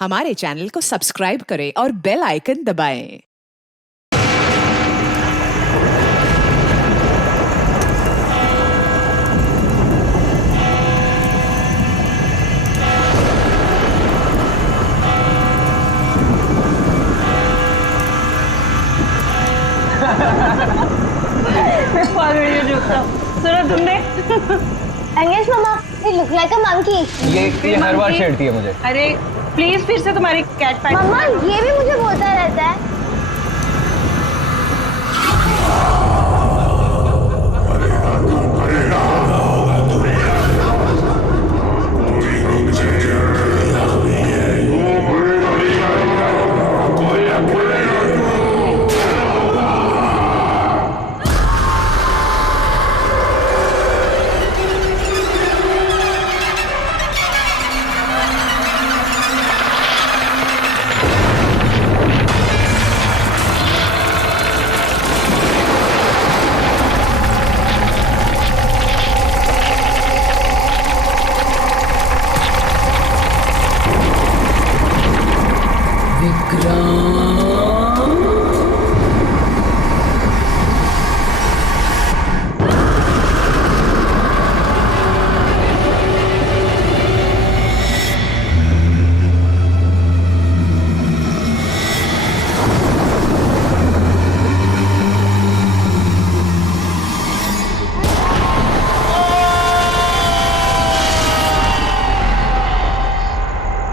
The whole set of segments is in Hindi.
हमारे चैनल को सब्सक्राइब करें और बेल आइकन दबाएं। सुनो तुमने अंगेज मामा, you look like a monkey. ये हर बार छेड़ती है मुझे। अरे प्लीज फिर से तुम्हारी कैट पैट। मम्मा ये भी मुझे बोलता रहता है।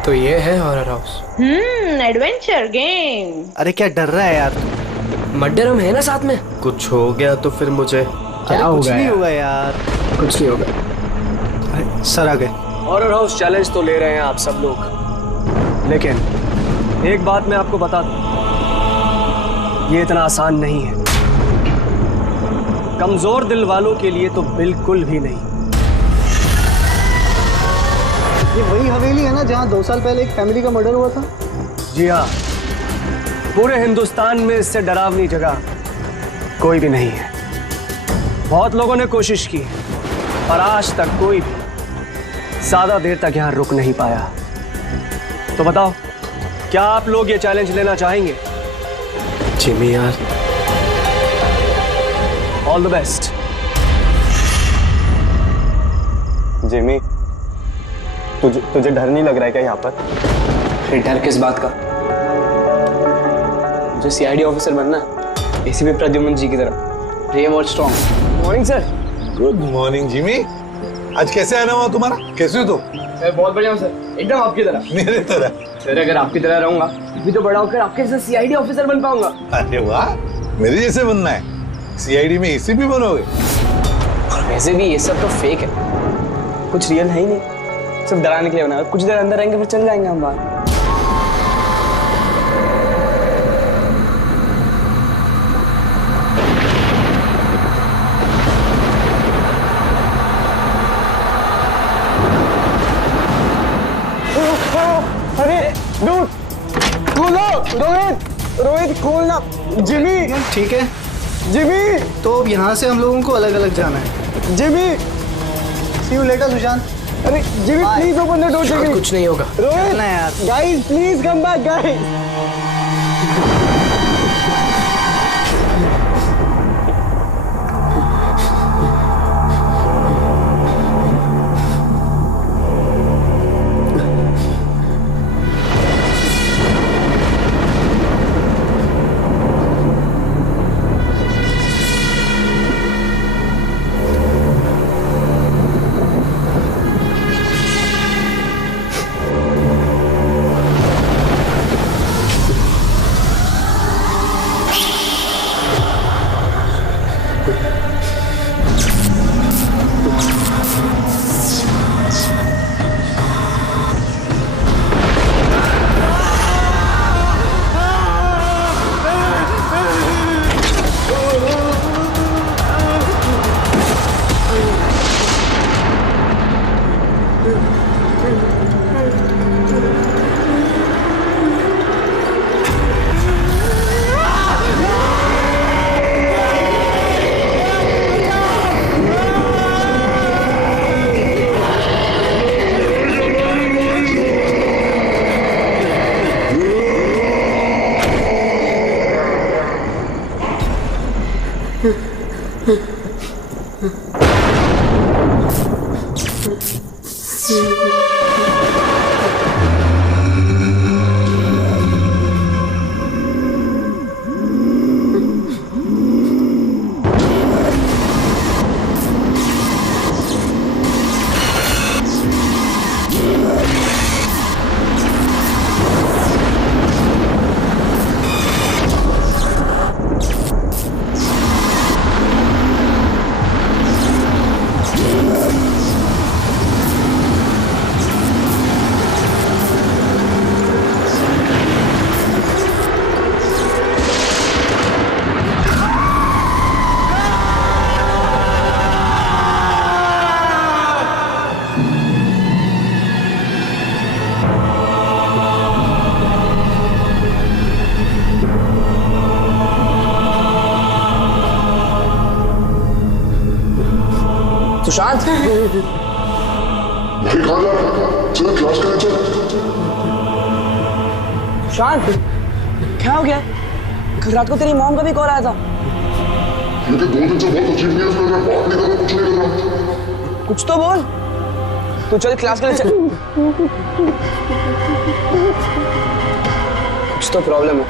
तो ये है हॉरर हाउस। Adventure game. अरे क्या डर रहा है यार? मर्डर हम है ना साथ में। कुछ हो गया तो फिर मुझे क्या होगा? कुछ नहीं होगा यार, कुछ नहीं होगा। अरे सर आ गए। हॉरर हाउस चैलेंज तो ले रहे हैं आप सब लोग, लेकिन एक बात मैं आपको बता दूं, ये इतना आसान नहीं है। कमजोर दिल वालों के लिए तो बिल्कुल भी नहीं। ये वही हवेली है ना जहाँ 2 साल पहले एक फैमिली का मर्डर हुआ था? जी हाँ, पूरे हिंदुस्तान में इससे डरावनी जगह कोई भी नहीं है। बहुत लोगों ने कोशिश की पर आज तक कोई भी ज्यादा देर तक यहाँ रुक नहीं पाया। तो बताओ, क्या आप लोग ये चैलेंज लेना चाहेंगे? जिमी यार, ऑल द बेस्ट। जिमी, तुझे डर नहीं लग रहा है क्या यहाँ पर? अरे डर किस बात का? मुझे सीआईडी ऑफिसर बनना है, एसीपी प्रद्युम्न जी की तरह। रेम और strong. Morning sir. Good morning Jimmy. आज कैसे आना हुआ तुम्हारा? कैसे हो तुम? मैं बहुत बढ़िया हूँ सर, एकदम आपकी तरह। मेरे तरह? सर अगर आपकी तरह रहूंगा भी तो बड़ा होकर आपके जैसे सीआईडी ऑफिसर बन पाऊंगा। अरे वाह, मेरे जैसे बनना है? सीआईडी में एसीपी बनोगे? वैसे भी ये सब तो फेक है, कुछ रियल है ही नहीं, सिर्फ डराने के लिए बना। कुछ देर अंदर रहेंगे फिर चल जाएंगे हम बाहर। अरे डूड, खोलो। रोहित खोलना। जिमी। ठीक है जिमी। तो अब यहाँ से हम लोगों को अलग अलग जाना है। Jimmy. See you later Sushant. अरे Jimmy please open the door. Jimmy कुछ नहीं होगा। रोहित ना यार। Guys please come back guys. Sushant Sushant क्या हो गया? कल रात को तेरी मॉम का भी कॉल आया था। मुझे 2 दिन से बहुत अजीब न्यूज़ मिल रहा है, बात नहीं कर रहा, कुछ नहीं कर रहा। कुछ तो बोल। तू चल क्लास के लिए चल। कुछ तो प्रॉब्लम है।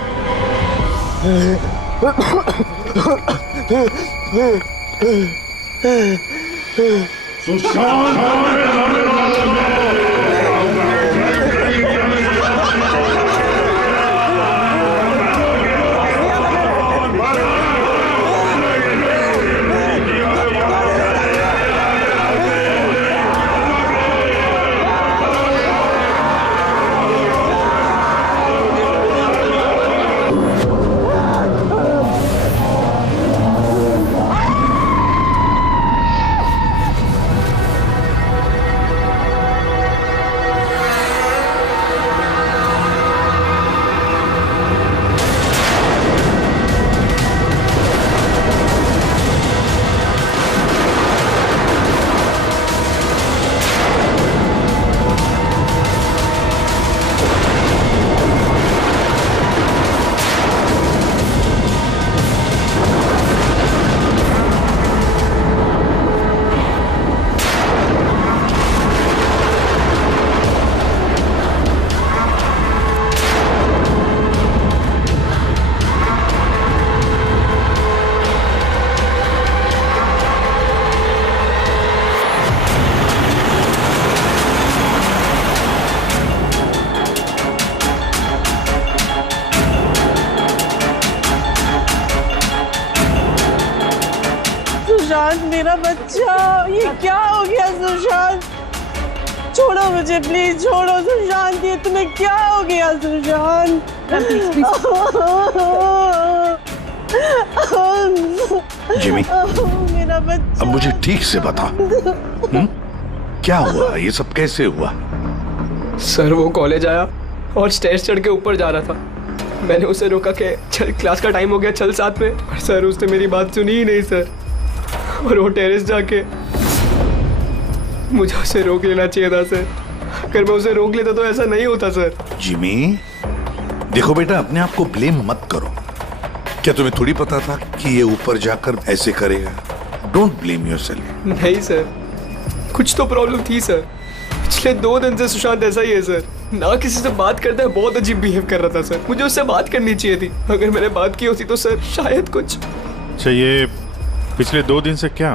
सुशांत मेरा बच्चा, ये क्या हो गया सुशांत? छोड़ो मुझे प्लीज, छोड़ो सुशांत, ये तुम्हें क्या हो गया सुशांत? जिमी, मेरा बच्चा, अब मुझे ठीक से बता, क्या हुआ? ये सब कैसे हुआ? सर वो कॉलेज आया और स्टेज चढ़ के ऊपर जा रहा था। मैंने उसे रोका कि चल क्लास का टाइम हो गया, चल साथ में। पर सर उसने मेरी बात सुनी ही नहीं सर, और वो टेरेस जाके मुझे उसे रोक लेना चाहिए था सर। अगर मैं उसे रोक लेता तो ऐसा नहीं होता सर। जिमी, देखो बेटा, अपने आप को ब्लेम मत करो। क्या तुम्हें थोड़ी पता था कि ये ऊपर जाकर ऐसे करेगा? Don't blame yourself. नहीं सर, कुछ तो प्रॉब्लम थी सर। पिछले 2 दिन से सुशांत ऐसा ही है सर, ना किसी से बात करता है, बहुत अजीब बिहेव कर रहा था सर। मुझे उससे बात करनी चाहिए थी, अगर मैंने बात की होती तो सर शायद कुछ। अच्छा, ये पिछले 2 दिन से क्या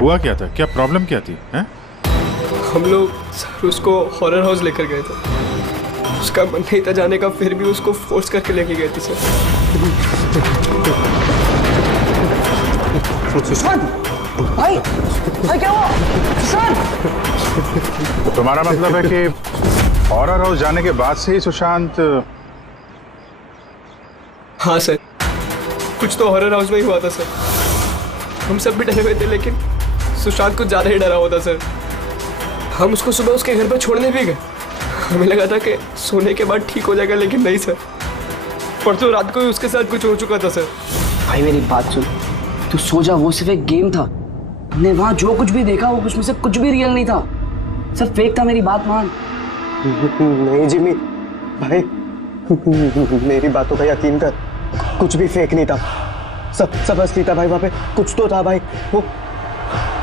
हुआ? क्या था? क्या प्रॉब्लम क्या थी? हैं? हम लोग सर उसको हॉरर हाउस लेकर गए थे। उसका मन नहीं था जाने का, फिर भी उसको फोर्स करके लेके गए थे सर। सुशांत, भाई क्या हुआ? सुशांत! तो तुम्हारा मतलब है कि हॉरर हाउस जाने के बाद से ही सुशांत? हाँ सर, कुछ तो हॉरर हाउस में ही हुआ था सर। हम सब भी डरे हुए थे, लेकिन सुशांत कुछ ज्यादा ही डरा हुआ था सर। हम उसको सुबह उसके घर पर छोड़ने भी गए। हमें लगा था कि सोने के बाद ठीक हो जाएगा, लेकिन नहीं सर। परसों रात को ही उसके साथ कुछ हो चुका था सर। भाई मेरी बात सुन, तू सो जा, वो सिर्फ एक गेम था। हमने वहाँ जो कुछ भी देखा वो उसमें से कुछ भी रियल नहीं था, सब फेक था। मेरी बात मान। नहीं जिमी भाई, मेरी बातों का यकीन कर, कुछ भी फेक नहीं था, सब असली था भाई। वहाँ पे कुछ तो था भाई।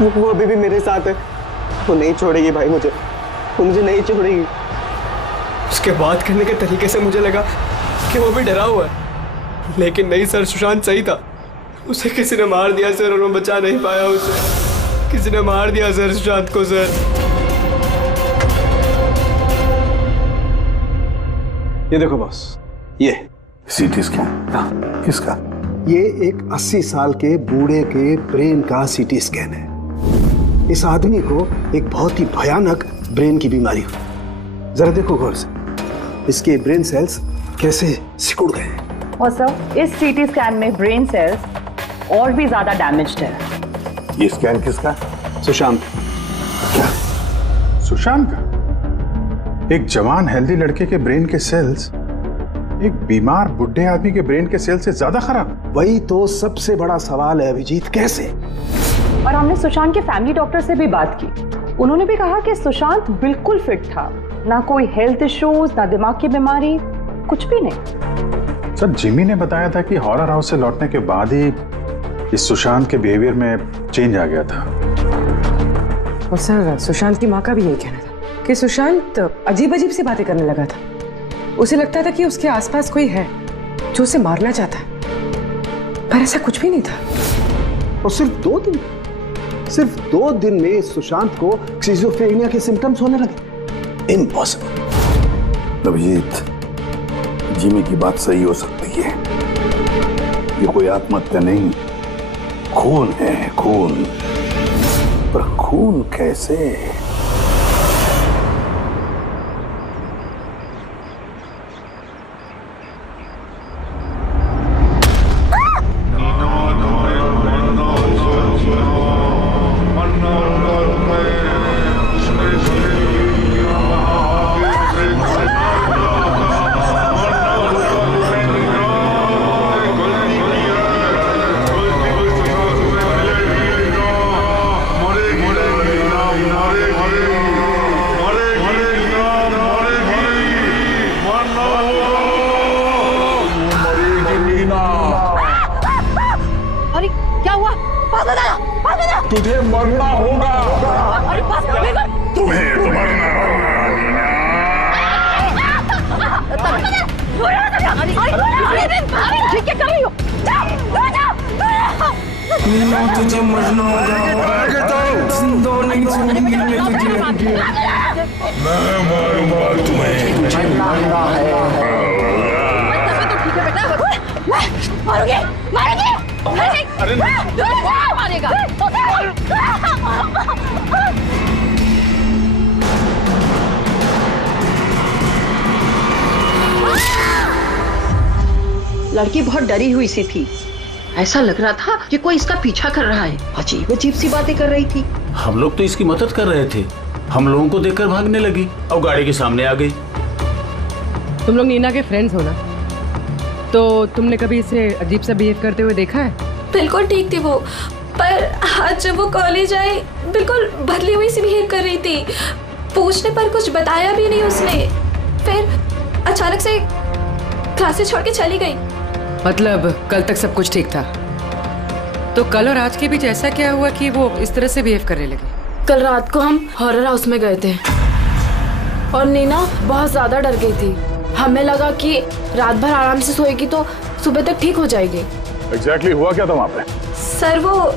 वो अभी भी मेरे साथ है, वो नहीं छोड़ेगी भाई मुझे, वो मुझे नहीं छोड़ेगी। उसके बात करने के तरीके से मुझे लगा कि वो भी डरा हुआ है, लेकिन नहीं सर, सुशांत सही था। उसे किसी ने मार दिया सर, और वो बचा नहीं पाया उसे। किसी ने मार दिया सर सुशांत को सर। ये देखो बॉस, ये सीटी स्कैन किसका? ये एक 80 साल के बूढ़े के ब्रेन का सीटी स्कैन है। इस आदमी को एक बहुत ही भयानक ब्रेन की बीमारी हुई। जरा देखो गौर से, इसके ब्रेन सेल्स कैसे सिकुड़ गए हैं। और सर, इस सीटी स्कैन में ब्रेन सेल्स और भी ज्यादा डैमेज्ड है। ये स्कैन किसका? सुशांत। क्या? सुशांत का? एक जवान हेल्दी लड़के के ब्रेन के सेल्स एक बीमार बुढ़े आदमी के ब्रेन के सेल से ज्यादा खराब? वही तो सबसे बड़ा सवाल है अभिजीत, कैसे? और हमने सुशांत के फैमिली डॉक्टर से भी बात की। उन्होंने भी कहा कि सुशांत बिल्कुल फिट था, ना कोई हेल्थ इश्यूज, ना दिमाग की बीमारी, कुछ भी नहीं। सर, जिमी ने बताया था कि हॉरर हाउस से लौटने के बाद ही इस सुशांत के बिहेवियर में चेंज आ गया था। और सर, सुशांत की माँ का भी यही कहना था कि सुशांत अजीब अजीब सी बातें करने लगा था। उसे लगता था कि उसके आसपास कोई है जो उसे मारना चाहता है, पर ऐसा कुछ भी नहीं था। और सिर्फ 2 दिन में सुशांत को स्किज़ोफ्रेनिया के सिम्टम्स होने लगे। इम्पॉसिबल। अभिजीत, जिमी की बात सही हो सकती है। ये कोई आत्महत्या नहीं, खून है, खून। पर खून कैसे? तुझे मरना होगा। तुम्हें तो मरना तुझे मरना मैं मारूंगा तुम्हें। मारोगे मारोगे अरे मारेगा। लड़की बहुत डरी हुई सी थी। ऐसा लग रहा था कि कोई इसका पीछा कर रहा है। अजीब अजीब सी बातें कर रही थी। हम लोग तो इसकी मदद कर रहे थे, हम लोगों को देखकर भागने लगी और गाड़ी के सामने आ गई। तुम लोग नीना के फ्रेंड्स हो ना, तो तुमने कभी इसे अजीब सा बिहेव करते हुए देखा है? बिल्कुल ठीक थी वो, पर आज जब वो कॉलेज आई बिल्कुल बदली हुई सी बिहेव कर रही थी। पूछने पर कुछ बताया भी नहीं उसने, फिर अचानक से क्लासेस छोड़ के चली गई। मतलब कल तक सब कुछ ठीक था, तो कल और आज के बीच ऐसा क्या हुआ कि वो इस तरह से बिहेव करने लगी? कल रात को हम हॉरर हाउस में गए थे और नीना बहुत ज्यादा डर गई थी। हमें लगा कि रात भर आराम से सोएगी तो सुबह तक ठीक हो जाएगी। एग्जैक्टली हुआ क्या था वहाँ पे? सर, वो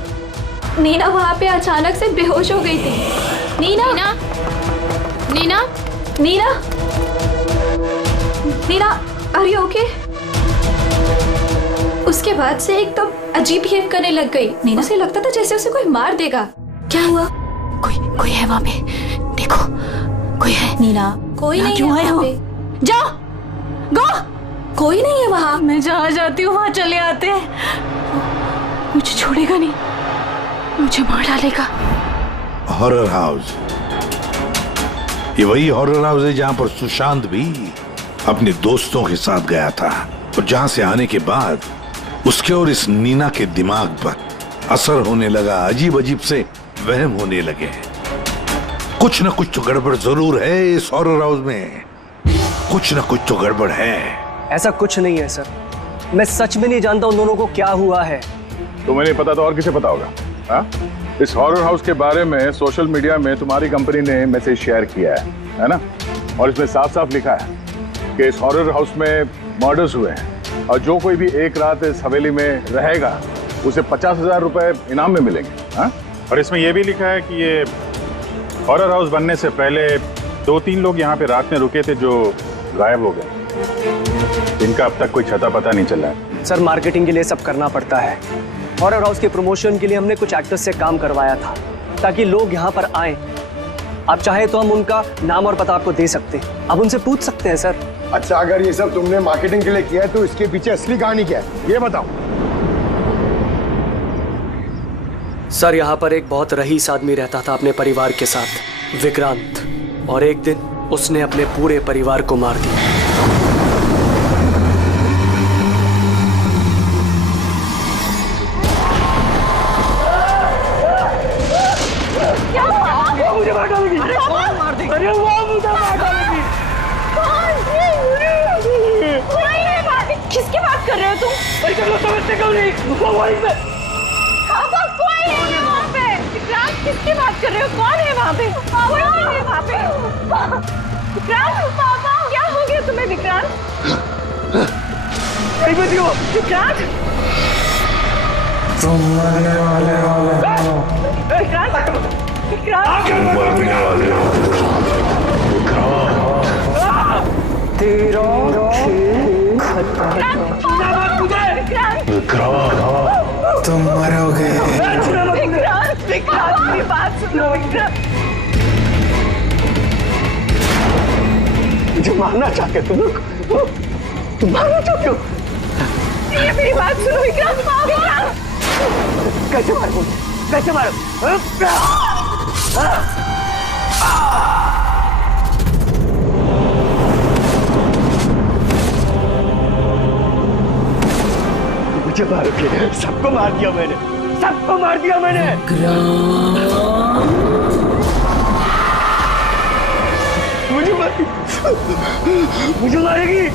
नीना वहाँ पे अचानक से बेहोश हो गई थी। Nina Nina Nina Nina Nina, are you okay? उसके बाद से एकदम अजीब बिहेव करने लग गई। नीना से लगता था जैसे उसे कोई मार देगा। क्या हुआ? कोई है वहाँ पे, देखो कोई है। नीना, कोई नहीं है वहाँ पे। जाओ गो, कोई नहीं है वहाँ। मैं जहाँ जाती हूँ वहाँ चले आते हैं। मुझे छोड़ेगा नहीं, मुझे मार डालेगा। हॉरर हाउस, ये वही हॉरर हाउस है जहाँ पर सुशांत भी अपने दोस्तों के साथ गया था और जहाँ से आने के बाद उसके और इस नीना के दिमाग पर असर होने लगा। अजीब अजीब से वहम होने लगे। कुछ न कुछ तो गड़बड़ जरूर है इस हॉरर हाउस में, कुछ न कुछ तो गड़बड़ है। ऐसा कुछ नहीं है सर, मैं सच में नहीं जानता उन दोनों को क्या हुआ है। तुम्हें नहीं पता तो और किसे पता होगा? हाँ? इस हॉरर हाउस के बारे में सोशल मीडिया में तुम्हारी कंपनी ने मैसेज शेयर किया है ना? और इसमें साफ साफ लिखा है कि इस हॉरर हाउस में मर्डर्स हुए हैं और जो कोई भी एक रात इस हवेली में रहेगा उसे 50,000 रुपए इनाम में मिलेंगे। हाँ? और इसमें यह भी लिखा है कि ये हॉरर हाउस बनने से पहले 2-3 लोग यहाँ पे रात में रुके थे जो गायब हो गए। इनका अब तक कोई छता पता नहीं चला है। सर, मार्केटिंग के लिए सब करना पड़ता है। हॉरर हाउस के प्रमोशन के लिए हमने कुछ एक्टर्स से काम करवाया था ताकि लोग यहाँ पर आए। आप चाहे तो हम उनका नाम और पता आपको दे सकते हैं, आप उनसे पूछ सकते हैं सर। अच्छा, अगर ये सब तुमने मार्केटिंग के लिए किया है तो इसके पीछे असली कहानी क्या है, ये बताओ। सर, यहाँ पर एक बहुत रईस आदमी रहता था अपने परिवार के साथ, विक्रांत, और एक दिन उसने अपने पूरे परिवार को मार दिया। मार डालेगी। अरे कौन मार देगी? अरे वो मुझे मार डालेगी। किसकी बात कर रहे हो तुम? भाई कर लो, समझते क्यों नहीं? वो वहीं पे। पापा कोई नहीं है वहाँ पे। विक्रांत किसकी बात कर रहे हो? कौन है वहाँ पे? कोई नहीं है वहाँ पे। विक्रांत पापा क्या हो गया तुम्हें विक्रांत? कहीं पे थी वो? विक्रांत तुम मरने वाले हो। विक्रांत विक्रांत तुम मरने वाले हो। तेरा तुम मरोगे। विक्रांत विक्रांत मेरी बात सुनो विक्रांत। मुझे मारना चाहते तुम लोग? तुम मारना चाहते हो? ये मेरी बात सुनो विक्रांत। विक्रांत कैसे मारो? कैसे मारो? मुझे मारोगे? सबको मार दिया मैंने, सबको मार दिया मैंने। मुझे मारेगी।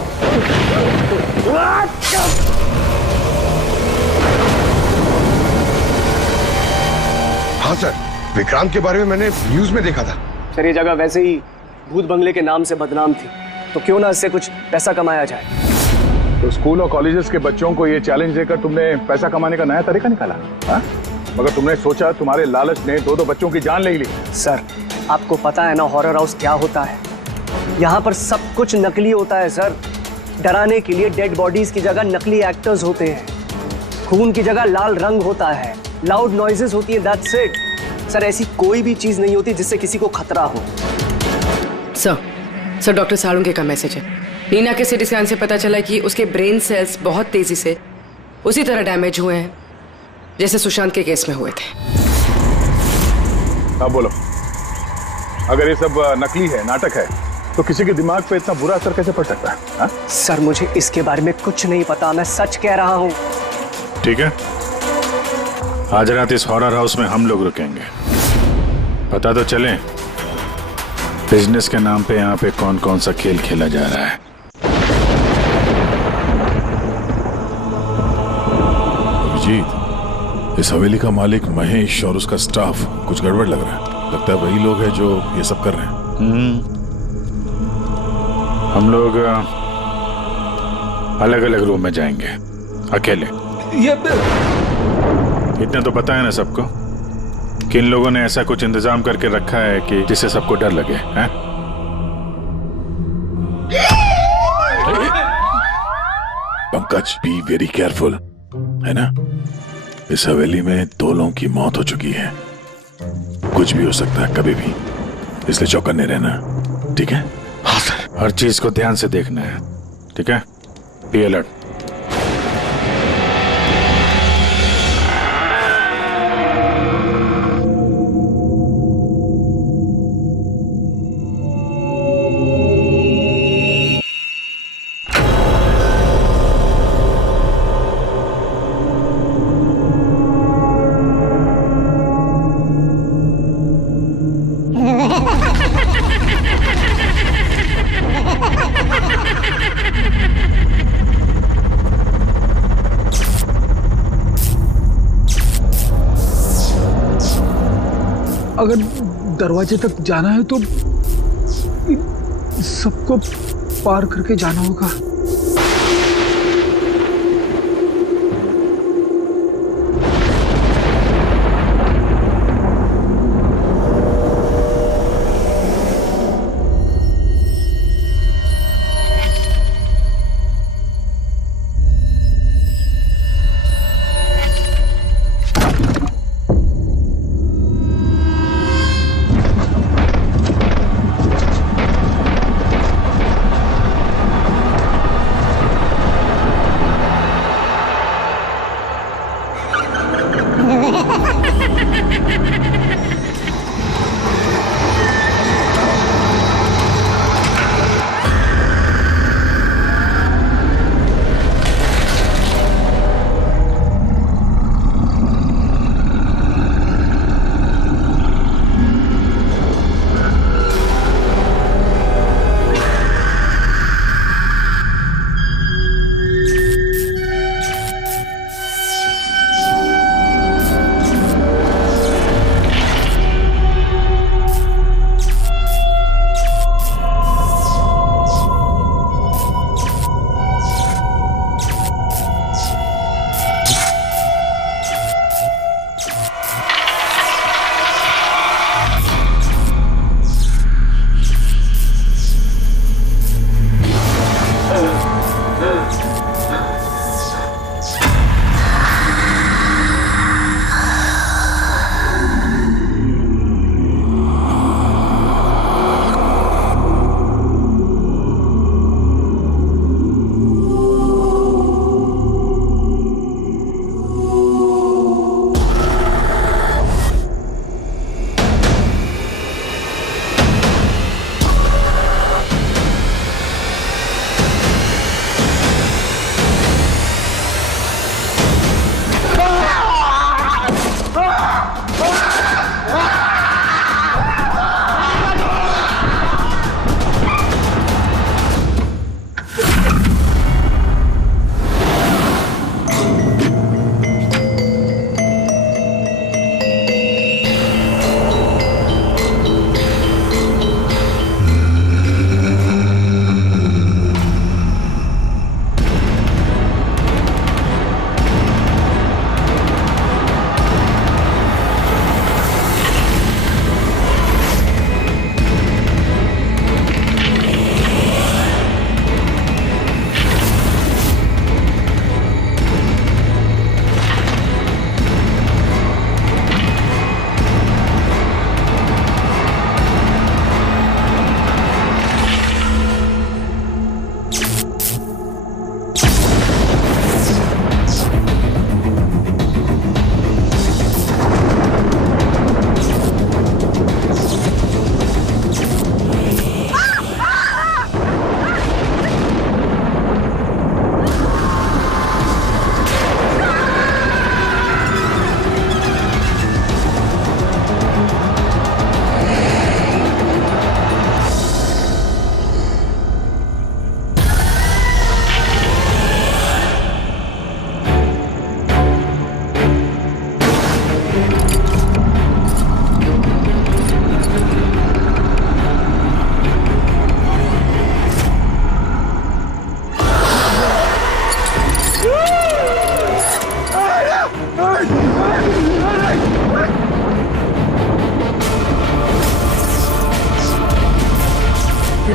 हाँ सर, विक्रांत के बारे में मैंने न्यूज में देखा था। सर ये जगह वैसे ही भूत बंगले के नाम से बदनाम थी, तो क्यों ना इससे कुछ पैसा कमाया जाए। तो स्कूल और कॉलेजेस के बच्चों को ये चैलेंज देकर तुमने पैसा कमाने का नया तरीका निकाला, हाँ? मगर तुमने सोचा तुम्हारे लालच ने दो बच्चों की जान ले ली। सर आपको पता है ना हॉरर हाउस क्या होता है? यहाँ पर सब कुछ नकली होता है सर। डराने के लिए डेड बॉडीज की जगह नकली एक्टर्स होते हैं, खून की जगह लाल रंग होता है, लाउड नॉइजेस होती है, दैट्स इट। सर ऐसी कोई भी चीज नहीं होती जिससे किसी को खतरा हो। सर डॉक्टर सालुंके का मैसेज है। नीना के सीटी स्कैन से पता चला कि उसके ब्रेन सेल्स बहुत तेजी से उसी तरह डैमेज हुए हैं जैसे सुशांत के केस में हुए थे। अब बोलो, अगर ये सब नकली है, नाटक है, तो किसी के दिमाग पे इतना बुरा असर कैसे पड़ सकता है? हा? सर मुझे इसके बारे में कुछ नहीं पता, मैं सच कह रहा हूँ। ठीक है, आज रात इस हॉरर हाउस में हम लोग रुकेंगे। पता तो चले बिजनेस के नाम पे यहाँ पे कौन कौन सा खेल खेला जा रहा है। अभिजीत, इस हवेली का मालिक महेश और उसका स्टाफ कुछ गड़बड़ लग रहा है। लगता है वही लोग हैं जो ये सब कर रहे हैं। हम लोग अलग अलग रूम में जाएंगे, अकेले। इतना तो पता है ना सबको कि इन लोगों ने ऐसा कुछ इंतजाम करके रखा है कि जिससे सबको डर लगे, हैं? पंकज, बी वेरी केयरफुल, है ना? इस हवेली में 2 लोगों की मौत हो चुकी है, कुछ भी हो सकता है कभी भी, इसलिए चौकन्ने रहना, ठीक है? हाँ सर। हर चीज को ध्यान से देखना है, ठीक है? Be alert. अगर दरवाजे तक जाना है तो सबको पार करके जाना होगा।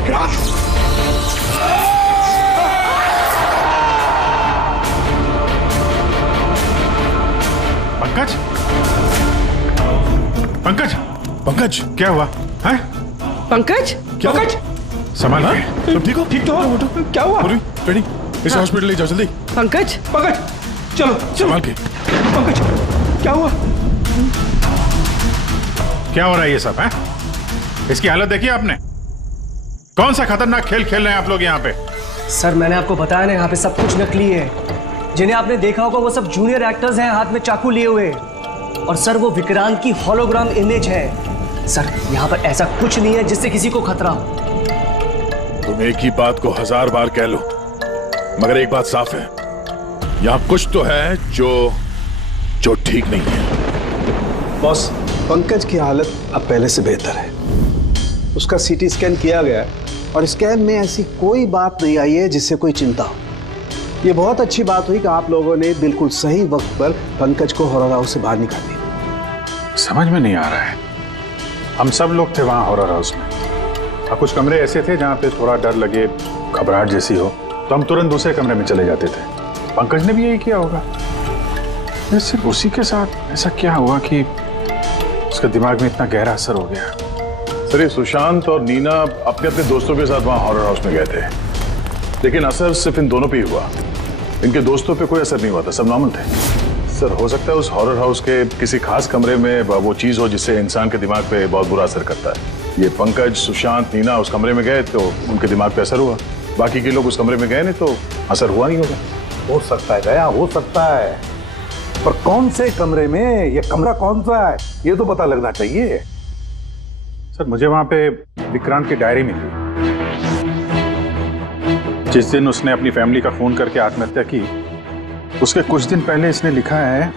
विक्रांत। पंकज, पंकज, पंकज, क्या हुआ है? पंकज, क्या? पंकज, संभाल के। तुम ठीक हो? ठीक तो हो? क्या हुआ? रेडी, इसे हॉस्पिटल ले जाओ जल्दी। पंकज, पंकज, चलो संभाल के। पंकज, क्या हुआ? क्या हो रहा है ये सब है? इसकी हालत देखी आपने? कौन सा खतरनाक खेल खेल रहे हैं आप लोग यहाँ पे? सर मैंने आपको बताया ना, यहाँ पे सब कुछ नकली है। जिन्हें आपने देखा होगा वो सब जूनियर एक्टर्स हैं, हाथ में चाकू लिए हुए। और सर वो विक्रांत की होलोग्राम इमेज है। सर यहाँ पर ऐसा कुछ नहीं है जिससे किसी को खतरा हो। तुम एक ही बात को 1000 बार कह लो, मगर एक बात साफ है, यहाँ कुछ तो है जो ठीक नहीं है। बॉस, पंकज की हालत अब पहले से बेहतर है। उसका सीटी स्कैन किया गया और स्कैन में ऐसी कोई बात नहीं आई है जिससे कोई चिंता हो। ये बहुत अच्छी बात हुई कि आप लोगों ने बिल्कुल सही वक्त पर पंकज को हॉरर हाउस से बाहर निकाल दिया। समझ में नहीं आ रहा है, हम सब लोग थे वहां हॉरर हाउस में, और कुछ कमरे ऐसे थे जहां पे थोड़ा डर लगे, घबराहट जैसी हो तो हम तुरंत दूसरे कमरे में चले जाते थे। पंकज ने भी यही किया होगा। सिर्फ उसी के साथ ऐसा क्या हुआ कि उसके दिमाग में इतना गहरा असर हो गया? सर ये सुशांत और नीना अपने अपने दोस्तों के साथ वहां हॉरर हाउस में गए थे, लेकिन असर सिर्फ इन दोनों पे ही हुआ। इनके दोस्तों पे कोई असर नहीं हुआ था, सब नॉर्मल थे। सर हो सकता है उस हॉरर हाउस के किसी खास कमरे में वो चीज हो जिससे इंसान के दिमाग पे बहुत बुरा असर करता है। ये पंकज, सुशांत, नीना उस कमरे में गए तो उनके दिमाग पे असर हुआ, बाकी के लोग उस कमरे में गए नहीं तो असर हुआ नहीं होगा। हो सकता है गया, हो सकता है, पर कौन से कमरे में, ये कमरा कौन सा है ये तो पता लगना चाहिए। सर मुझे वहां पे विक्रांत की डायरी मिली। जिस दिन उसने अपनी फैमिली का फोन करके आत्महत्या की, उसके कुछ दिन पहले इसने लिखा है,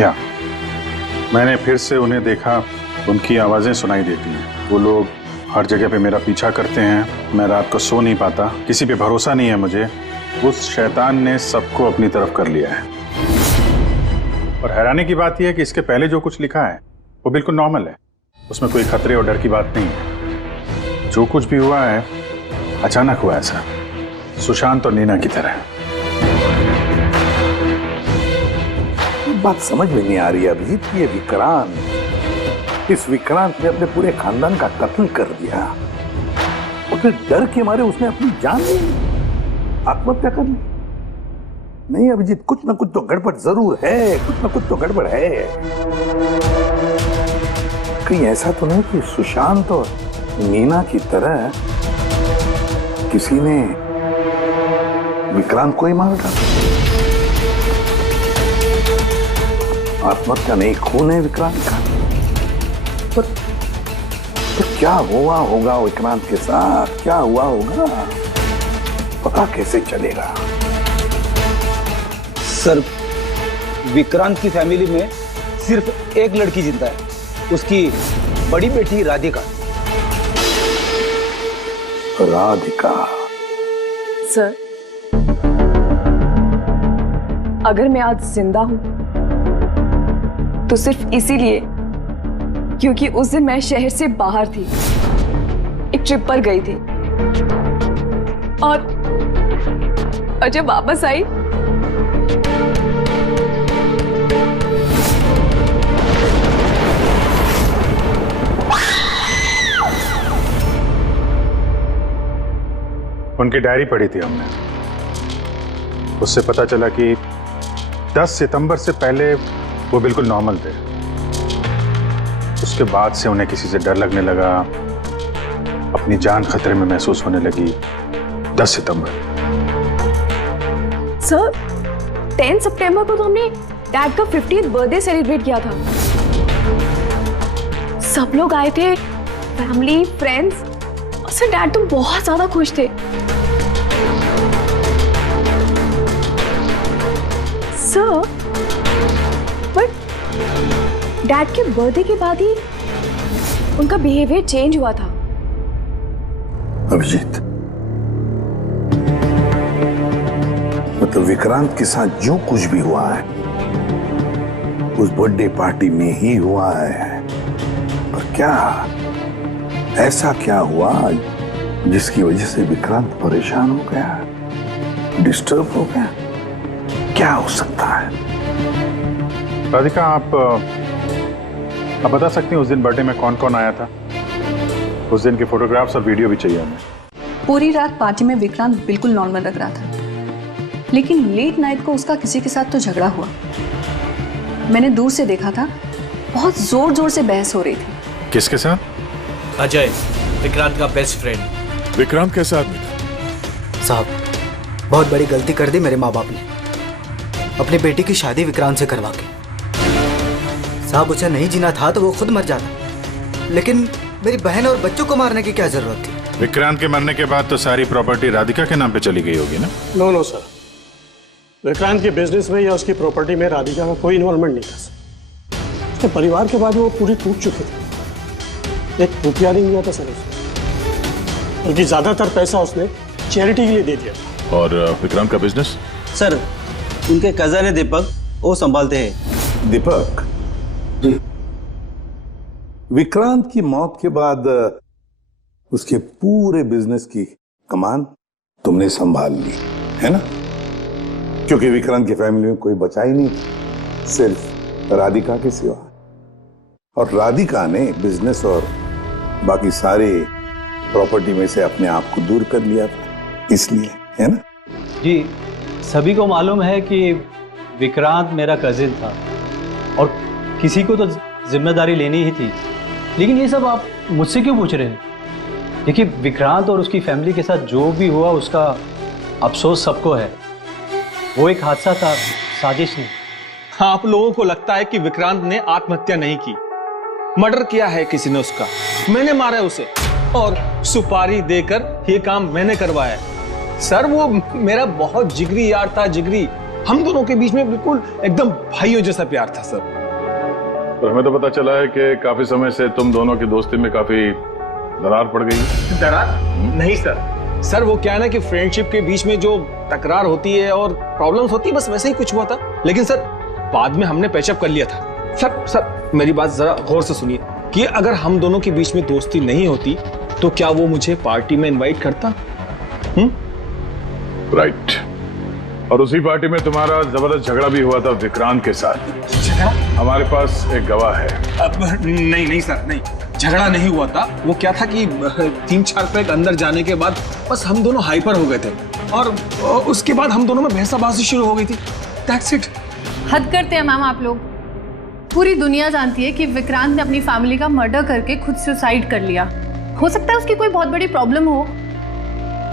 या मैंने फिर से उन्हें देखा, उनकी आवाजें सुनाई देती हैं। वो लोग हर जगह पे मेरा पीछा करते हैं, मैं रात को सो नहीं पाता, किसी पे भरोसा नहीं है मुझे। उस शैतान ने सबको अपनी तरफ कर लिया है। और हैरानी की बात यह है कि इसके पहले जो कुछ लिखा है वो बिल्कुल नॉर्मल है, उसमें कोई खतरे और डर की बात नहीं है। जो कुछ भी हुआ है अचानक हुआ, ऐसा सुशांत और नीना की तरह। बात समझ में नहीं आ रही अभिजीत, ये विक्रांत, इस विक्रांत ने अपने पूरे खानदान का कत्ल कर दिया और फिर डर के मारे उसने अपनी जान ली, आत्महत्या कर ली। नहीं अभिजीत, कुछ ना कुछ तो गड़बड़ जरूर है, कुछ ना कुछ तो गड़बड़ है। कहीं ऐसा तो नहीं कि सुशांत और नीना की तरह किसी ने विक्रांत को ही मार डाला? आत्महत्या नहीं, खून है विक्रांत का। पर क्या हुआ होगा विक्रांत के साथ, क्या हुआ होगा, पता कैसे चलेगा? सर विक्रांत की फैमिली में सिर्फ एक लड़की जिंदा है, उसकी बड़ी बेटी राधिका। राधिका? सर अगर मैं आज जिंदा हूं तो सिर्फ इसीलिए क्योंकि उस दिन मैं शहर से बाहर थी, एक ट्रिप पर गई थी और जब वापस आई उनकी डायरी पढ़ी थी हमने, उससे पता चला कि 10 सितंबर से पहले वो बिल्कुल नॉर्मल थे। उसके बाद से उन्हें किसी से डर लगने लगा, अपनी जान खतरे में महसूस होने लगी। 10 सितंबर। सर 10 सितंबर को तो हमने डैड का 50th बर्थडे सेलिब्रेट किया था। सब लोग आए थे, फैमिली, फ्रेंड्स, और सर डैड तो बहुत ज्यादा खुश थे। सर बट डैड के बर्थडे के बाद ही उनका बिहेवियर चेंज हुआ था। अभिजीत, मतलब विक्रांत के साथ जो कुछ भी हुआ है उस बर्थडे पार्टी में ही हुआ है, पर क्या ऐसा क्या हुआ जिसकी वजह से विक्रांत परेशान हो गया, डिस्टर्ब हो गया? क्या हो सकता है? राधिका, आप बता सकती हैं उस दिन बर्थडे में कौन कौन आया था? उस दिन के फोटोग्राफ्स और वीडियो भी चाहिए हमें। पूरी रात पार्टी में विक्रांत बिल्कुल नॉर्मल लग रहा था, लेकिन लेट नाइट को उसका किसी के साथ तो झगड़ा हुआ। मैंने दूर से देखा था, बहुत जोर जोर से बहस हो रही थी। किसके साथ? अजय, विक्रांत का बेस्ट फ्रेंड। विक्रांत कैसा आदमी था? साहब, बहुत बड़ी गलती कर दी मेरे माँ बाप ने, अपनी बेटी की शादी विक्रांत से करवा के। साहब, उसे नहीं जीना था तो वो खुद मर जाता, लेकिन मेरी बहन और बच्चों को मारने की क्या जरूरत थी? विक्रांत के मरने के बाद तो सारी प्रॉपर्टी राधिका के नाम पे चली गई होगी ना? नो सर, विक्रांत के बिजनेस में या उसकी प्रॉपर्टी में राधिका का कोई इन्वॉल्वमेंट नहीं था सर। उसके परिवार के बाद वो पूरी टूट चुकी थी। एक रुपया नहीं दिया था सर उसने, बल्कि ज्यादातर पैसा उसने चैरिटी के लिए दे दिया था। और विक्रांत का बिजनेस? सर, उनके कजन है दीपक, वो संभालते हैं। दीपक जी, विक्रांत की मौत के बाद उसके पूरे बिजनेस की कमान तुमने संभाल ली है ना? क्योंकि विक्रांत की फैमिली में कोई बचा ही नहीं, सिर्फ राधिका के सिवा। और राधिका ने बिजनेस और बाकी सारे प्रॉपर्टी में से अपने आप को दूर कर लिया था, इसलिए, है ना? जी, सभी को मालूम है कि विक्रांत मेरा कजिन था और किसी को तो जिम्मेदारी लेनी ही थी, लेकिन ये सब आप मुझसे क्यों पूछ रहे हैं? देखिए, विक्रांत और उसकी फैमिली के साथ जो भी हुआ उसका अफसोस सबको है। वो एक हादसा था, साजिश नहीं। आप लोगों को लगता है कि विक्रांत ने आत्महत्या नहीं की, मर्डर किया है किसी ने उसका। मैंने मारा है उसे और सुपारी देकर ये काम मैंने करवाया है। सर, वो मेरा बहुत जिगरी यार था, जिगरी। हम दोनों के बीच में बिल्कुल एकदम भाइयों जैसा प्यार था सर। पर हमें तो पता चला है कि काफी समय से तुम दोनों की दोस्ती में काफी दरार पड़ गई। दरार? नहीं सर। सर, वो क्या है ना कि फ्रेंडशिप के बीच में जो तकरार होती है और प्रॉब्लम्स होती है, बस वैसे ही कुछ हुआ था। लेकिन सर, बाद में हमने पैचअप कर लिया था। सर मेरी बात जरा गौर से सुनिए कि अगर हम दोनों के बीच में दोस्ती नहीं होती तो क्या वो मुझे पार्टी में इनवाइट करता? राइट। और उसी पार्टी में तुम्हारा जबरदस्त झगड़ा भी हुआ था विक्रांत के साथ। झगड़ा? हमारे पास एक गवाह है। नहीं सर, नहीं, झगड़ा नहीं हुआ था। वो क्या था कि 3-4 पैक अंदर जाने के बाद बस हम दोनों हाइपर हो गए थे और उसके बाद हम दोनों में बहसाबाजी शुरू हो गई थी। That's it. हद करते हैं मैम आप लोग। पूरी दुनिया जानती है कि विक्रांत ने अपनी फैमिली का मर्डर करके खुद सुसाइड कर लिया। हो सकता है उसकी कोई बहुत बड़ी प्रॉब्लम हो,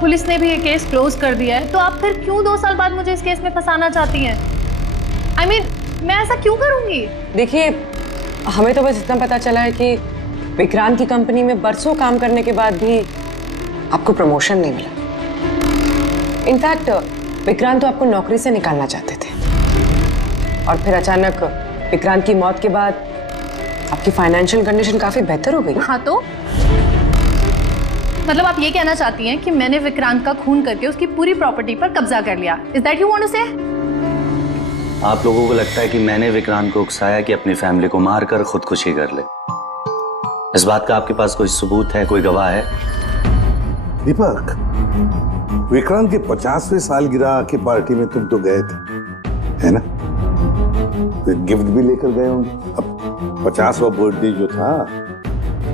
पुलिस ने भी ये केस क्लोज कर दिया है, तो आप फिर क्यों 2 साल बाद मुझे इस केस में फंसाना चाहती हैं? I mean, मैं ऐसा क्यों करूंगी? देखिए, हमें तो बस इतना पता चला है कि विक्रांत की कंपनी में बरसों काम करने के बाद भी आपको प्रमोशन नहीं मिला। इनफैक्ट विक्रांत तो आपको नौकरी से निकालना चाहते थे, और फिर अचानक विक्रांत की मौत के बाद आपकी फाइनेंशियल कंडीशन काफी बेहतर हो गई। हाँ, तो मतलब आप ये कहना चाहती हैं कि मैंने विक्रांत का खून करके उसकी पूरी प्रॉपर्टी पर कब्जा कर लिया? Is that you want to say? आप लोगों को लगता है कि मैंने विक्रांत को उकसाया कि अपनी फैमिली को मारकर खुदकुशी कर ले। इस बात का आपके पास कोई सबूत है, कोई गवाह है? दीपक, विक्रांत के 50वें सालगिरह की पार्टी में तुम तो गए थे, है ना? तो गिफ्ट भी लेकर गए होंगे। अब 50वां बर्थडे जो था,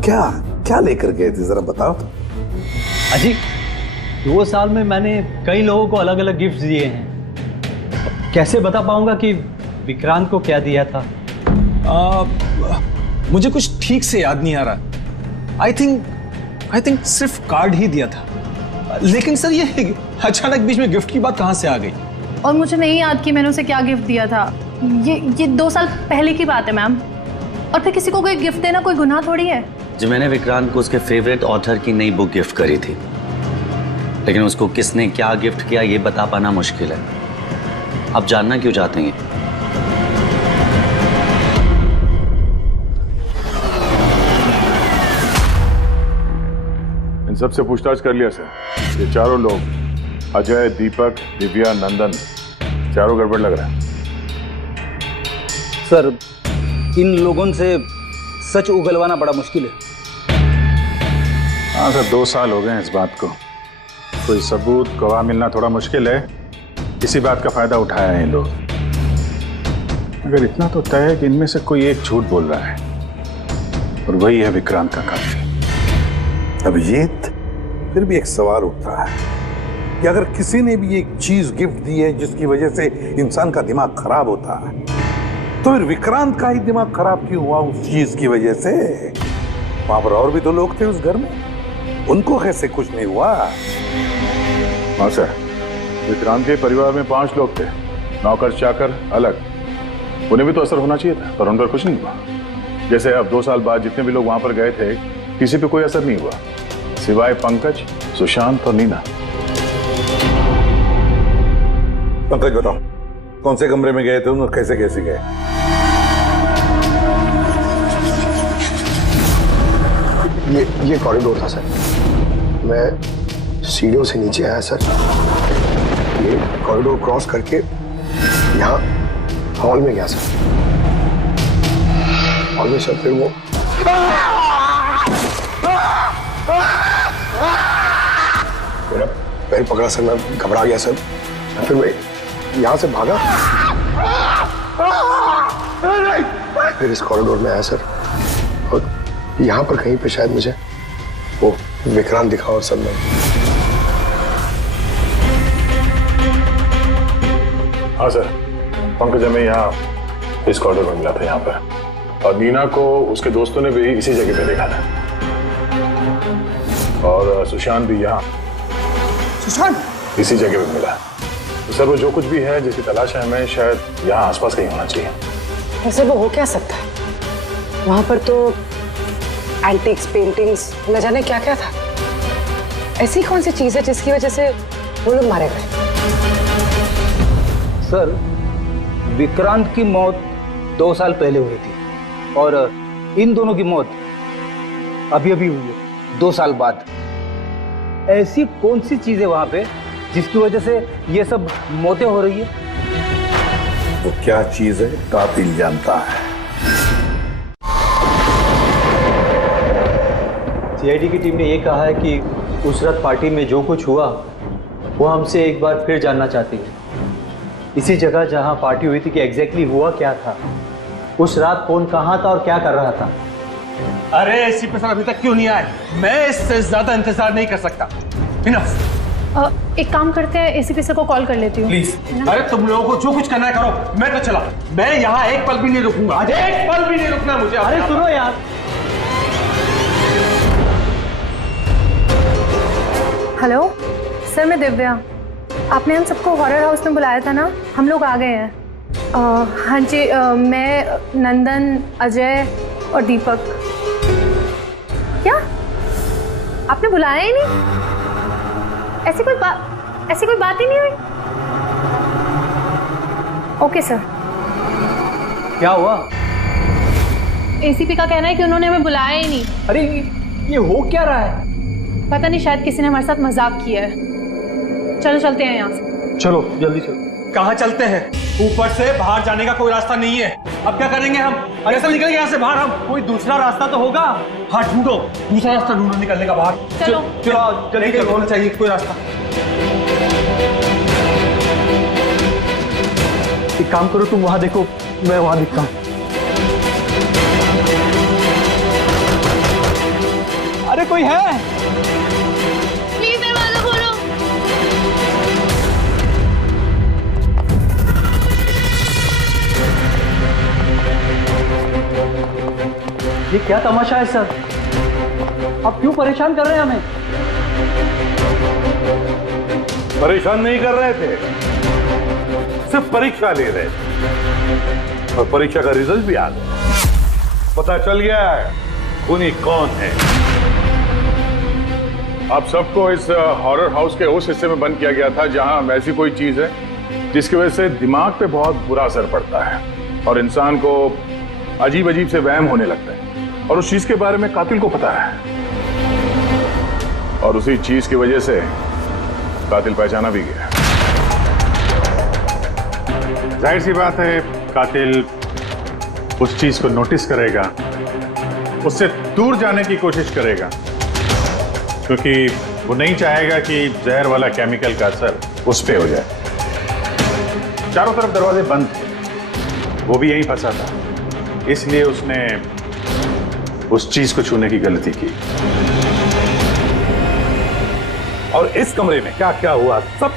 क्या क्या लेकर गए थे, जरा बताओ तो। अजी, 2 साल में मैंने कई लोगों को अलग अलग गिफ्ट दिए हैं। कैसे बता पाऊंगा कि विक्रांत को क्या दिया था? मुझे कुछ ठीक से याद नहीं आ रहा। आई थिंक सिर्फ कार्ड ही दिया था। लेकिन सर, ये अचानक बीच में गिफ्ट की बात कहां से आ गई? और मुझे नहीं याद कि मैंने उसे क्या गिफ्ट दिया था। ये 2 साल पहले की बात है मैम। और फिर किसी को कोई गिफ्ट देना कोई गुनाह थोड़ी है। जी, मैंने विक्रांत को उसके फेवरेट ऑथर की नई बुक गिफ्ट करी थी, लेकिन उसको किसने क्या गिफ्ट किया ये बता पाना मुश्किल है। आप जानना क्यों चाहते हैं? इन सबसे पूछताछ कर लिया सर। ये चारों लोग, अजय, दीपक, दिव्या, नंदन, चारों गड़बड़ लग रहा है। सर, इन लोगों से सच उगलवाना बड़ा मुश्किल है। हाँ सर, 2 साल हो गए हैं इस बात को। कोई सबूत गवाह मिलना थोड़ा मुश्किल है, इसी बात का फायदा उठाया है इन लोग। मगर इतना तो तय है कि इनमें से कोई एक झूठ बोल रहा है, और वही है विक्रांत का कातिल। अभिजीत, फिर भी एक सवाल उठता है कि अगर किसी ने भी एक चीज गिफ्ट दी है जिसकी वजह से इंसान का दिमाग खराब होता है, तो फिर विक्रांत का ही दिमाग खराब क्यों हुआ उस चीज की वजह से? वहां पर और भी तो लोग थे उस घर में, उनको कैसे कुछ नहीं हुआ? हाँ सर, विक्रांत के परिवार में 5 लोग थे, नौकर चाकर अलग। उन्हें भी तो असर होना चाहिए था, पर उन पर कुछ नहीं हुआ। जैसे अब 2 साल बाद जितने भी लोग वहां पर गए थे, किसी पे कोई असर नहीं हुआ, सिवाय पंकज, सुशांत और नीना। पंकज बताओ, कौन से कमरे में गए थे और कैसे कैसे गए? ये कॉरिडोर था सर। मैं सीढ़ियों से नीचे आया सर, ये कॉरिडोर क्रॉस करके यहाँ हॉल में गया सर। हॉल में सर फिर वो मेरा पैर पकड़ा सर, मैं घबरा गया सर। फिर मैं यहाँ से भागा, फिर इस कॉरिडोर में आया सर, और यहाँ पर कहीं पे शायद मुझे वो विक्रांत दिखा। और सर मैं हाँ सर, पंकज हमें यहाँ इस कॉरिडोर में मिला था यहाँ पर, और नीना को उसके दोस्तों ने भी इसी जगह पे देखा था, और सुशांत भी यहाँ इसी जगह पे मिला। तो सर वो जो कुछ भी है जिसकी तलाश है हमें, शायद यहाँ आसपास कहीं होना चाहिए। वैसे वो हो क्या सकता है? वहां पर तो एंटीक्स, पेंटिंग्स, न जाने क्या क्या था। ऐसी कौन सी चीज है जिसकी वजह से वो लोग मारे गए? सर, विक्रांत की मौत 2 साल पहले हुई थी, और इन दोनों की मौत अभी अभी हुई है 2 साल बाद। ऐसी कौन सी चीज है वहां पे जिसकी वजह से ये सब मौतें हो रही है? वो क्या चीज है कातिल जानता है। सीआईडी की टीम ने ये कहा है कि उस रात पार्टी में जो कुछ हुआ वो हमसे एक बार फिर जानना चाहती है। इसी जगह जहां पार्टी हुई थी कि एग्जैक्टली हुआ क्या था, उस रात कौन कहां था और क्या कर रहा था। अरे एसीपी सर अभी तक क्यों नहीं आए? मैं इससे ज्यादा इंतजार नहीं कर सकता। एक काम करते हैं, एसीपी सर को कॉल कर लेती हूँ प्लीज। अरे तुम लोगों को जो कुछ करना है करो, मैं तो चला। मैं यहाँ एक पल भी नहीं रुकूंगा, एक पल भी नहीं रुकना मुझे। अरे सुनो यार। हेलो सर, मैं दिव्या। आपने हम सबको हॉरर हाउस में बुलाया था ना, हम लोग आ गए हैं। हाँ जी, मैं, नंदन, अजय और दीपक। क्या आपने बुलाया ही नहीं? ऐसी कोई बात ही नहीं हुई? Okay sir. क्या हुआ? एसीपी का कहना है कि उन्होंने हमें बुलाया ही नहीं। अरे ये हो क्या रहा है? पता नहीं, शायद किसी ने हमारे साथ मजाक किया है। चलो चलते हैं यहाँ से। चलो जल्दी चलो। कहाँ चलते हैं? ऊपर से बाहर जाने का कोई रास्ता नहीं है। अब क्या करेंगे हम? कैसे निकलेंगे यहाँ से बाहर हम? कोई दूसरा रास्ता तो होगा। हाँ ढूंढो, दूसरा रास्ता ढूंढो निकलने का बाहर। चलो चलो जल्दी होना चाहिए कोई रास्ता। एक काम करो, तुम वहां देखो, मैं वहां देखता हूँ। अरे कोई है? प्लीज दरवाजा खोलो। ये क्या तमाशा है सर? आप क्यों परेशान कर रहे हैं हमें? परेशान नहीं कर रहे थे, सिर्फ परीक्षा ले रहे थे, और परीक्षा का रिजल्ट भी आ गया। पता चल गया है खूनी कौन है। आप सबको इस हॉरर हाउस के उस हिस्से में बंद किया गया था जहां ऐसी कोई चीज है जिसकी वजह से दिमाग पे बहुत बुरा असर पड़ता है और इंसान को अजीब अजीब से वहम होने लगता है, और उस चीज के बारे में कातिल को पता है, और उसी चीज की वजह से कातिल पहचाना भी गया। जाहिर सी बात है कातिल उस चीज को नोटिस करेगा, उससे दूर जाने की कोशिश करेगा, क्योंकि वो नहीं चाहेगा कि जहर वाला केमिकल का असर उस पे हो जाए। चारों तरफ दरवाजे बंद थे, वो भी यहीं फंसा था, इसलिए उसने उस चीज को छूने की गलती की। और इस कमरे में क्या क्या हुआ सब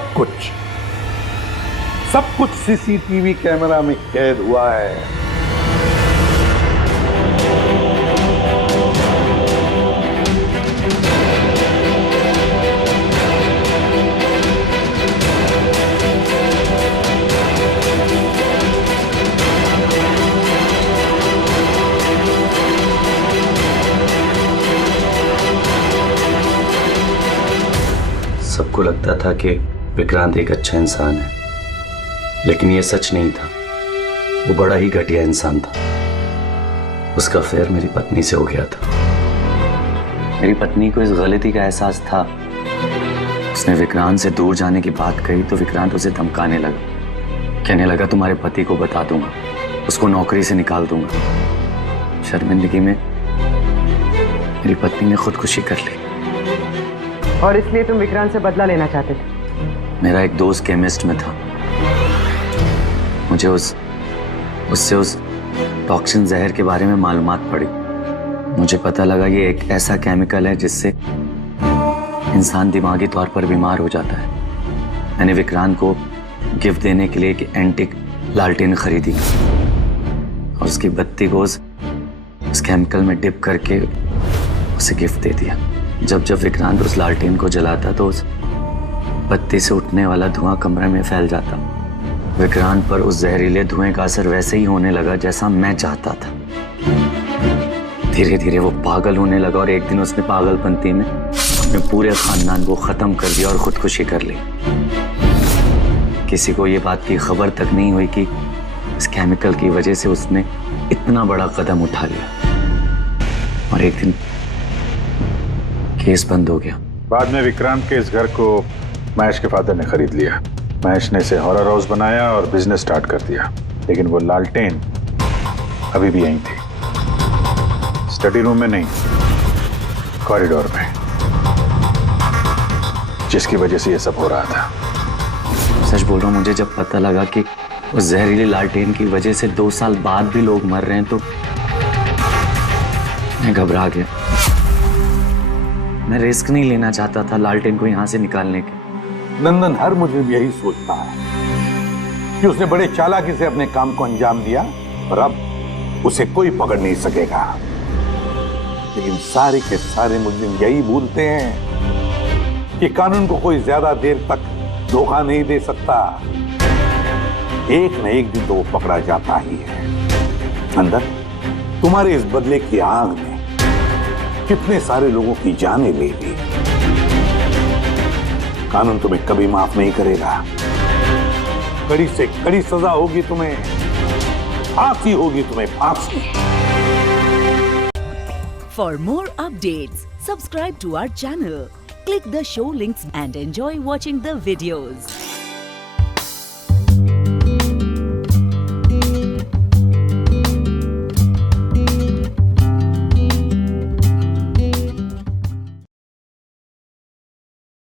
कुछ सीसीटीवी कैमरा में कैद हुआ है। सबको लगता था कि विक्रांत एक अच्छा इंसान है, लेकिन यह सच नहीं था। वो बड़ा ही घटिया इंसान था। उसका अफेयर मेरी पत्नी से हो गया था। मेरी पत्नी को इस गलती का एहसास था। उसने विक्रांत से दूर जाने की बात कही तो विक्रांत उसे धमकाने लगा, कहने लगा तुम्हारे पति को बता दूंगा, उसको नौकरी से निकाल दूंगा। शर्मिंदगी में मेरी पत्नी ने खुदकुशी कर ली। और इसलिए तुम विक्रांत से बदला लेना चाहते थे? मेरा एक दोस्त केमिस्ट में था। मुझे उससे उस टॉक्सिन जहर के बारे में मालूमात पड़ी। मुझे पता लगा ये एक ऐसा केमिकल है जिससे इंसान दिमागी तौर पर बीमार हो जाता है। मैंने विक्रांत को गिफ्ट देने के लिए एक एंटीक लालटेन खरीदी और उसकी बत्ती को उस केमिकल में डिप करके उसे गिफ्ट दे दिया। जब जब विक्रांत उस लालटेन को जलाता तो उस बत्ती से उठने वाला धुआं कमरे में फैल जाता। विक्रांत पर उस जहरीले धुएं का असर वैसे ही होने लगा जैसा मैं चाहता था। धीरे धीरे वो पागल होने लगा और एक दिन उसने पागलपंती में अपने पूरे खानदान को खत्म कर दिया और खुदकुशी कर ली। किसी को ये बात की खबर तक नहीं हुई कि इस केमिकल की वजह से उसने इतना बड़ा कदम उठा लिया। और एक दिन केस बंद हो गया। बाद में विक्रांत के इस घर को महेश के फादर ने खरीद लिया। महेश ने इसे हॉरर हाउस बनाया और बिजनेस स्टार्ट कर दिया। लेकिन वो लालटेन अभी भी यहीं थी, स्टडी रूम में नहीं, कॉरिडोर में, जिसकी वजह से ये सब हो रहा था। सच बोल रहा हूँ, मुझे जब पता लगा कि उस जहरीली लालटेन की वजह से 2 साल बाद भी लोग मर रहे हैं तो मैं घबरा गया। मैं रिस्क नहीं लेना चाहता था लालटेन को यहाँ से निकालने के। नंदन हर मुझे यही सोचता है कि उसने बड़े चालाकी से अपने काम को अंजाम दिया और अब उसे कोई पकड़ नहीं सकेगा। लेकिन सारे के सारे मुजरिम यही भूलते हैं कि कानून को कोई ज्यादा देर तक धोखा नहीं दे सकता। एक न एक दिन तो वो पकड़ा जाता ही है। अंदर तुम्हारे इस बदले की आग में कितने सारे लोगों की जानें ले ली। कानून तुम्हें कभी माफ नहीं करेगा। कड़ी से कड़ी सजा होगी तुम्हें, फांसी होगी तुम्हें, फांसी। For more updates, subscribe to our channel, click the show links and enjoy watching the videos.